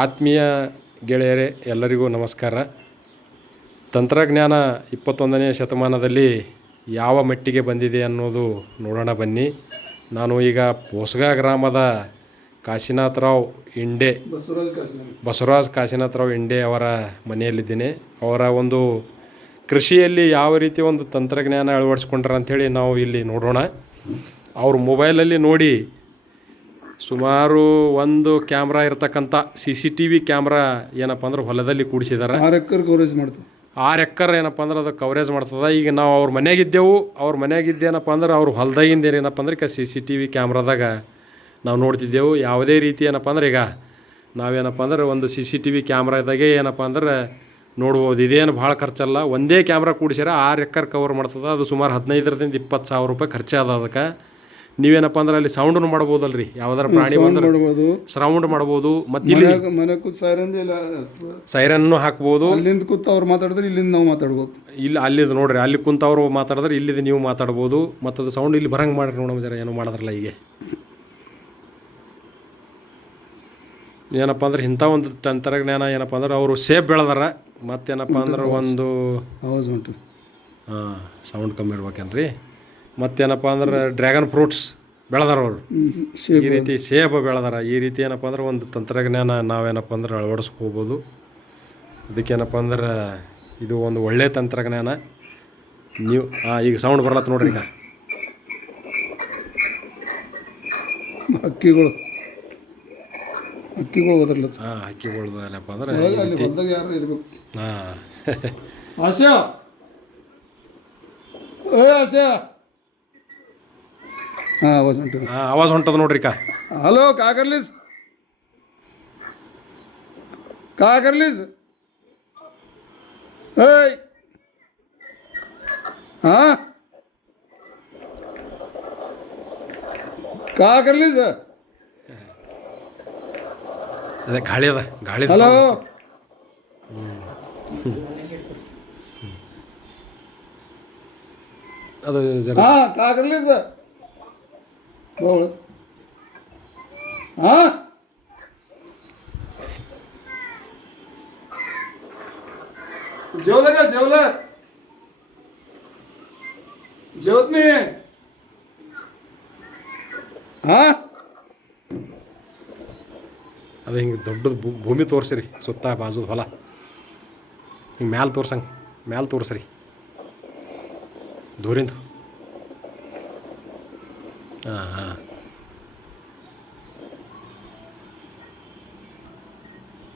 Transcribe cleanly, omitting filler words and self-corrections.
ಆತ್ಮೀಯ ಗೆಳೆಯರೇ, ಎಲ್ಲರಿಗೂ ನಮಸ್ಕಾರ. ತಂತ್ರಜ್ಞಾನ 21ನೇ ಶತಮಾನದಲ್ಲಿ ಯಾವ ಮಟ್ಟಿಗೆ ಬಂದಿದೆ ಅನ್ನೋದು ನೋಡೋಣ ಬನ್ನಿ. ನಾನು ಈಗ ಪೋಸ್ಗಾ ಗ್ರಾಮದ ಕಾಶಿನಾಥರಾವ್ ಇಂಡೆ ಬಸವರಾಜ್ ಕಾಶಿನಾಥರಾವ್ ಇಂಡೆ ಅವರ ಮನೆಯಲ್ಲಿದ್ದೇನೆ. ಅವರ ಒಂದು ಕೃಷಿಯಲ್ಲಿ ಯಾವ ರೀತಿ ಒಂದು ತಂತ್ರಜ್ಞಾನ ಅಳವಡಿಸ್ಕೊಂಡ್ರ ಅಂಥೇಳಿ ನಾವು ಇಲ್ಲಿ ನೋಡೋಣ. ಅವ್ರ ಮೊಬೈಲಲ್ಲಿ ನೋಡಿ ಸುಮಾರು ಒಂದು ಕ್ಯಾಮ್ರಾ ಇರ್ತಕ್ಕಂಥ CCTV ಕ್ಯಾಮ್ರಾ ಏನಪ್ಪ ಅಂದ್ರೆ ಹೊಲದಲ್ಲಿ ಕೂಡಿಸಿದ್ದಾರೆ. 6 ಎಕರೆ ಕವರೇಜ್ ಮಾಡ್ತದೆ. 6 ಎಕರೆ ಏನಪ್ಪ ಅಂದ್ರೆ ಅದು ಕವರೇಜ್ ಮಾಡ್ತದೆ. ಈಗ ನಾವು ಅವ್ರ ಮನೆಯಾಗಿದ್ದೆವು. ಅವ್ರ ಮನೆಯಾಗಿದ್ದೇನಪ್ಪ ಅಂದ್ರೆ ಅವ್ರ ಹೊಲದಾಗಿಂದ ಏನಪ್ಪ ಅಂದ್ರೆ CCTV ಕ್ಯಾಮ್ರಾದಾಗ ನಾವು ನೋಡ್ತಿದ್ದೆವು. ಯಾವುದೇ ರೀತಿ ಏನಪ್ಪ ಅಂದ್ರೆ ಈಗ ನಾವೇನಪ್ಪ ಅಂದ್ರೆ ಒಂದು CCTV ಕ್ಯಾಮ್ರಾದಾಗೆ ಏನಪ್ಪ ಅಂದ್ರೆ ನೋಡ್ಬೋದು. ಇದೇನು ಭಾಳ ಖರ್ಚಲ್ಲ. ಒಂದೇ ಕ್ಯಾಮ್ರಾ ಕೂಡಿಸ್ಯಾರ 6 ಎಕರೆ ಕವರ್ ಮಾಡ್ತದೆ. ಅದು ಸುಮಾರು 15,000 to 20,000 ರೂಪಾಯಿ ಖರ್ಚಾದ. ಅದಕ್ಕೆ ನೀವೇನಪ್ಪ ಅಂದ್ರೆ ಅಲ್ಲಿ ಸೌಂಡನ್ನು ಮಾಡ್ಬೋದಲ್ರಿ. ಯಾವ್ದಾರ ಪ್ರಾಣಿ ಬಂದ್ರೆ ಸೌಂಡ್ ಮಾಡ್ಬೋದು. ಮತ್ತು ಇಲ್ಲಿ ಮನೆ ಕೂತ್ ಸೈರನ್ನು ಹಾಕ್ಬೋದು. ಅಲ್ಲಿಂದ ಕೂತ್ ಅವ್ರು ಮಾತಾಡಿದ್ರೆ ಇಲ್ಲಿಂದ ನಾವು ಮಾತಾಡ್ಬೋದು. ಇಲ್ಲಿ ಅಲ್ಲಿದು ನೋಡ್ರಿ, ಅಲ್ಲಿ ಕುಂತವ್ರು ಮಾತಾಡಿದ್ರೆ ಇಲ್ಲಿದ್ದು ನೀವು ಮಾತಾಡ್ಬೋದು. ಮತ್ತು ಅದು ಸೌಂಡ್ ಇಲ್ಲಿ ಬರಂಗೆ ಮಾಡ್ರಿ. ನೋಡೋಣ ಜರ ಏನೋ ಮಾಡಿದ್ರಲ್ಲ ಈಗ ಏನಪ್ಪ ಅಂದ್ರೆ ಇಂಥ ಒಂದು ತಂತ್ರಜ್ಞಾನ ಏನಪ್ಪ ಅಂದ್ರೆ ಅವರು ಸೇಫ್ ಬೆಳೆದಾರ. ಮತ್ತೇನಪ್ಪ ಅಂದ್ರೆ ಒಂದು ಆವಾಜ್ ಉಂಟು. ಸೌಂಡ್ ಕಮ್ಮಿ ಇರ್ಬೇಕೇನ್ರಿ. ಮತ್ತೇನಪ್ಪ ಅಂದ್ರೆ ಡ್ರ್ಯಾಗನ್ ಫ್ರೂಟ್ಸ್ ಬೆಳೆದಾರ ಅವರು. ಈ ರೀತಿ ಸೇಬ್ ಬೆಳೆದಾರ. ಈ ರೀತಿ ಏನಪ್ಪ ಅಂದ್ರೆ ಒಂದು ತಂತ್ರಜ್ಞಾನ ನಾವೇನಪ್ಪ ಅಂದ್ರೆ ಅಳವಡಿಸ್ಕೋಬೋದು. ಅದಕ್ಕೇನಪ್ಪ ಅಂದ್ರೆ ಇದು ಒಂದು ಒಳ್ಳೆಯ ತಂತ್ರಜ್ಞಾನ. ನೀವು ಈಗ ಸೌಂಡ್ ಬರ್ಲತ್ತ ನೋಡ್ರಿ. ಈಗ ಹಕ್ಕಿಗಳು ಬದರ್ಲತ್ತ. ಹಕ್ಕಿಗಳು ಏನಪ್ಪ ಅಂದ್ರೆ ಯಾರು ಇರ್ಬೇಕು. ಆಶಾ ಆವಾಜ್ ಹೊಂಟದ ನೋಡ್ರಿ. ಹಲೋ का करलीस हाँ का करलीस. ಅದೇ ಗಾಳಿ ಅದ. ಗಾಳಿ ಹಲೋ ಅದು हाँ का करलीस बोल. हाँ जेवलं का जेवत नाही. हाँ ಅದು ಹಿಂಗೆ ದೊಡ್ಡದು ಭೂಮಿ ತೋರಿಸ್ರಿ. ಸುತ್ತ ಬಾಜುದ ಹೊಲ ಹಿಂಗೆ ಮ್ಯಾಲೆ ತೋರಿಸ್ರಿ ದೂರಿಂದ. ಹಾಂ